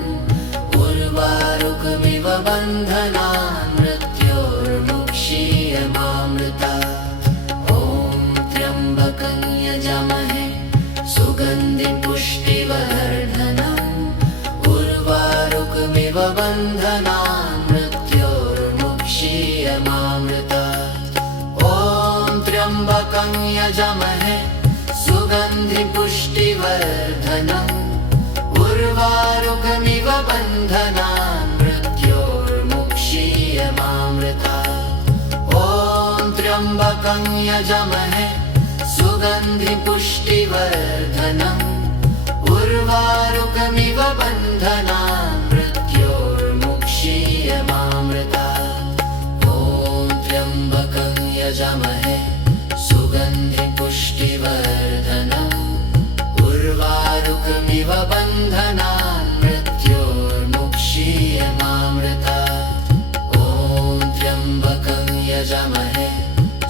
उर्वारुकमिव बन्धनान् मृत्योर्मुक्षीयमामृतात्। ॐ त्र्यम्बकं यजामहे सुगन्धिं पुष्टिवर्धनम् उर्वारुकमिव बन्धनान् मृत्योर्मुक्षीयमामृतात्। ॐ त्र्यम्बकं यजामहे सुगन्धिं पुष्टिवर्धनम् उर्वारुकमिव बन्धनान् मृत्योर्मुक्षीयमामृतात्। ॐ त्र्यम्बकं यजामहे सुगन्धिं पुष्टिवर्धनम् उर्वारुकमिव बन्धनान् मृत्योर्मुक्षीयमामृतात्। ॐ त्र्यम्बकं यजामहे सुगन्धिं पुष्टिवर्धनम् उर्वारुकमिव बन्धनान् मृत्योर्मुक्षीयमामृतात्। ॐ त्र्यम्बकं यजामहे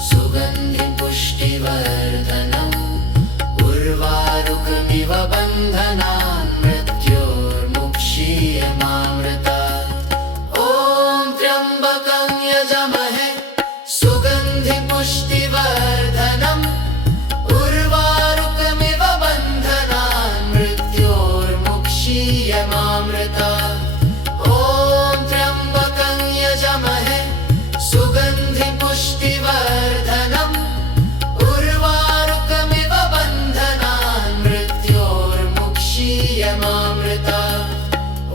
सुगन्धिं पुष्टिवर्धनम् उर्वारुकमिव बन्धनान् मृत्योर्मुक्षीयमामृतात्। ॐ त्र्यम्बकं यजामहे सुगन्धिं पुष्टिवर्धनम् उर्वारुकमिव बन्धनान् मृत्योर्मुक्षीयमामृतात्। ॐ त्र्यम्बकं यजामहे सुगन्धिं पुष्टिवर्धनम् उर्वारुकमिव बन्धनान् मृत्योर्मुक्षीयमामृतात्।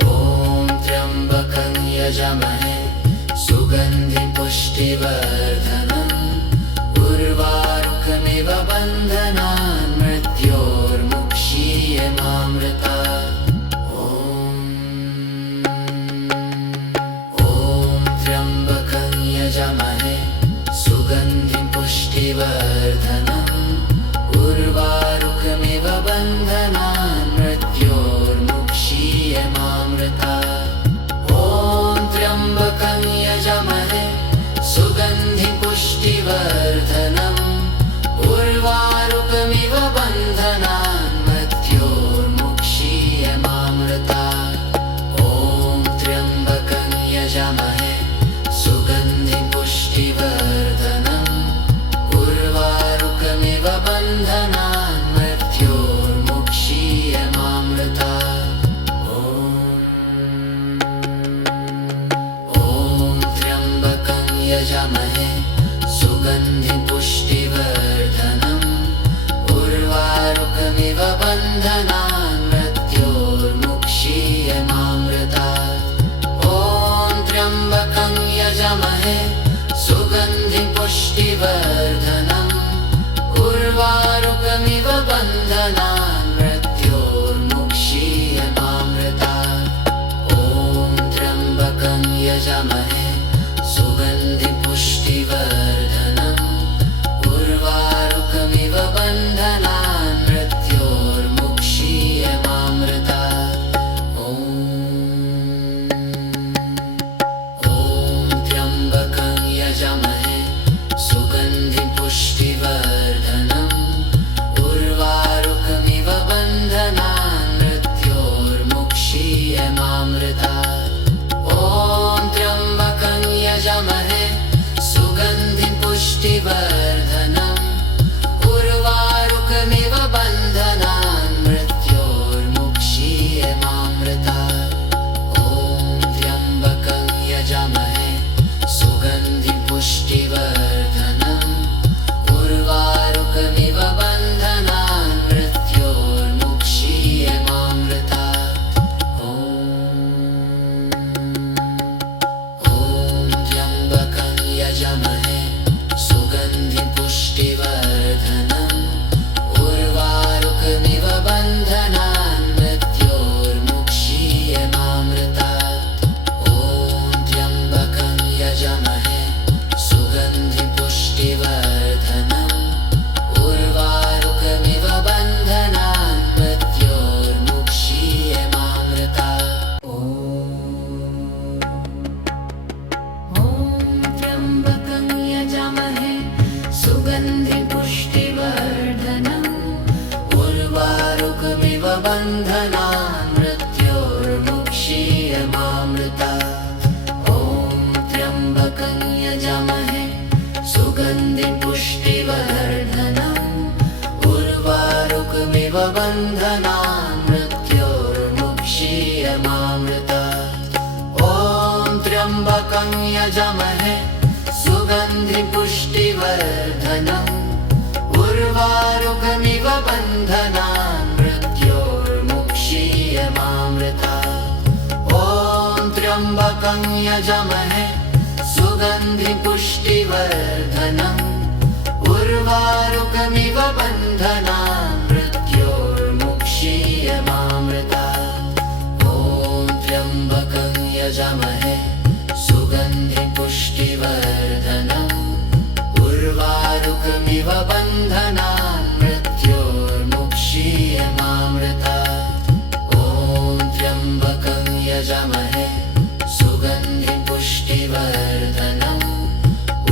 ॐ त्र्यम्बकं यजामहे सुगन्धिं पुष्टिवर्धनम् उर्वारुकमिव बन्धनान् मृत्योर्मुक्षीयमामृतात्। ॐ त्र्यम्बकं यजामहे सुगन्धिं पुष्टिवर्धनम् उर्वारुकमिव बन्धनान् मृत्योर्मुक्षीयमामृतात्। ॐ त्र्यम्बकं यजामहे सुगन्धिं पुष्टिवर्धनम् उर्वारुकमिव बन्धनान् मृत्योर्मुक्षीयमामृतात्। ॐ त्र्यम्बकं यजामहे सुगन्धिं पुष्टिवर्धनम् उर्वारुकमिव बन्धनान् मृत्योर्मुक्षीयमामृतात्। ॐ त्र्यम्बकं यजामहे सुगन्धिं पुष्टिवर्धनम् उर्वारुकमिव बन्धनान् मृत्योर्मुक्षीयमामृतात्। ॐ त्र्यम्बकं यजामहे सुगन्धिं पुष्टिवर्धनम् उर्वारुकमिव बन्धनान् मृत्योर्मुक्षीयमामृतात्। ॐ यजामहे सुगन्धिपुष्टिवर्धनम् उर्वारुकमिव बन्धनान् मृत्योर्मुक्षीयमामृतात्। ॐ त्र्यम्बकं यजामहे सुगन्धिपुष्टिवर्धनम् उर्वारुकमिव बन्धनान् मृत्योर्मुक्षीयमामृतात्। ॐ त्र्यम्बकं यजामहे सुगन्धिपुष्टिवर्धनम् उर्वारुकमिव बन्धनान् मृत्योर्मुक्षीयमामृतात्। ॐ त्र्यम्बकं यजामहे सुगन्धिपुष्टिवर्धनम् उर्वारुकमिव बन्धनान् मृत्योर्मुक्षीयमामृतात्। ॐ त्र्यम्बकं यजामहे सुगन्धिपुष्टिवर्धनम् उर्वारुकमिव बन्धनान् मृत्योर्मुक्षीयमामृतात्। ॐ त्र्यम्बकं यजामहे सुगन्धिपुष्टिवर्धनम् उर्वारुकमिव बन्धनान् मृत्योर्मुक्षीयमामृतात्। ॐ त्र्यम्बकं यजामहे सुगन्धिपुष्टिवर्धनम् उर्वारुकमिव बन्धनान् मृत्योर्मुक्षीयमामृतात्। ॐ त्र्यम्बकं यजामहे सुगन्धिपुष्टिवर्धनम् उर्वारुकमिव बन्धनान् मृत्योर्मुक्षीयमामृतात्। ॐ त्र्यम्बकं यजामहे सुगन्धिपुष्टिवर्धनम् उर्वारुकमिव बन्धनान् मृत्योर्मुक्षीयमामृतात्। ॐ त्र्यम्बकं यजामहे सुगन्धिपुष्टिवर्धनम् उर्वारुकमिव बन्धनान् मृत्योर्मुक्षीयमामृतात्। ॐ त्र्यम्बकं यजामहे सुगन्धिपुष्टिवर्धनम् उर्वारुकमिव बन्धनान् मृत्योर्मुक्षीयमामृतात्। ॐ त्र्यम्बकं यजामहे सुगन्धिपुष्टिवर्धनम्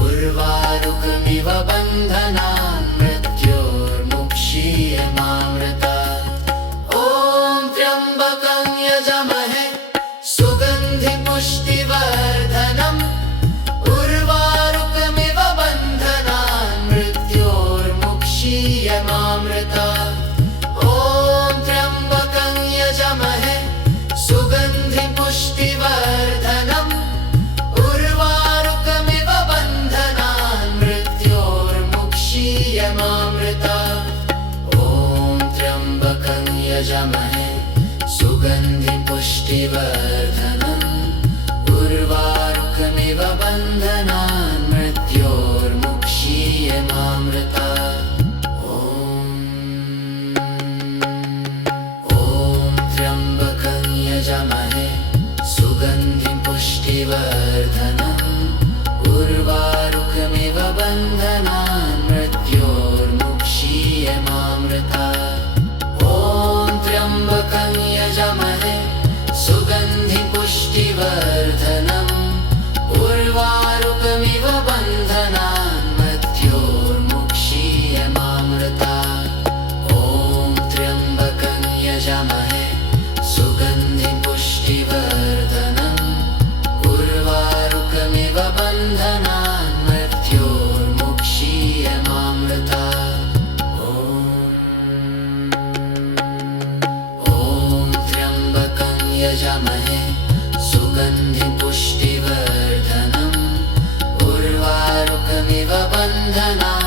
उर्वारुकमिव बन्धनान् मृत्योर्मुक्षीयमामृतात्। ॐ त्र्यम्बकं यजामहे सुगन्धिपुष्टिवर्धनम् उर्वारुकमिव बन्धनान् मृत्योर्मुक्षीयमामृतात्। ॐ त्र्यम्बकं यजामहे सुगन्धिपुष्टिवर्धनम् उर्वारुकमिव बन्धनान् मृत्योर्मुक्षीयमामृतात्। ॐ त्र्यम्बकं यजामहे सुगन्धिपुष्टिवर्धनम् उर्वारुकमिव बन्धनान् मृत्योर्मुक्षीयमामृतात्। ॐ त्र्यम्बकं यजामहे सुगन्धिपुष्टिवर्धनम् उर्वारुकमिव बन्धनान् मृत्योर्मुक्षीयमामृतात्। ॐ त्र्यम्बकं यजामहे सुगन्धिपुष्टिवर्धनम् उर्वारुकमिव बन्धनान् मृत्योर्मुक्षीयमामृतात्। ॐ त्र्यम्बकं यजामहे सुगन्धिपुष्टिवर्धनम् उर्वारुकमिव बन्धनान् मृत्योर्मुक्षीयमामृतात्। ॐ त्र्यम्बकं यजामहे सुगन्धिपुष्टिवर्धनम् उर्वारुकमिव बन्धनान्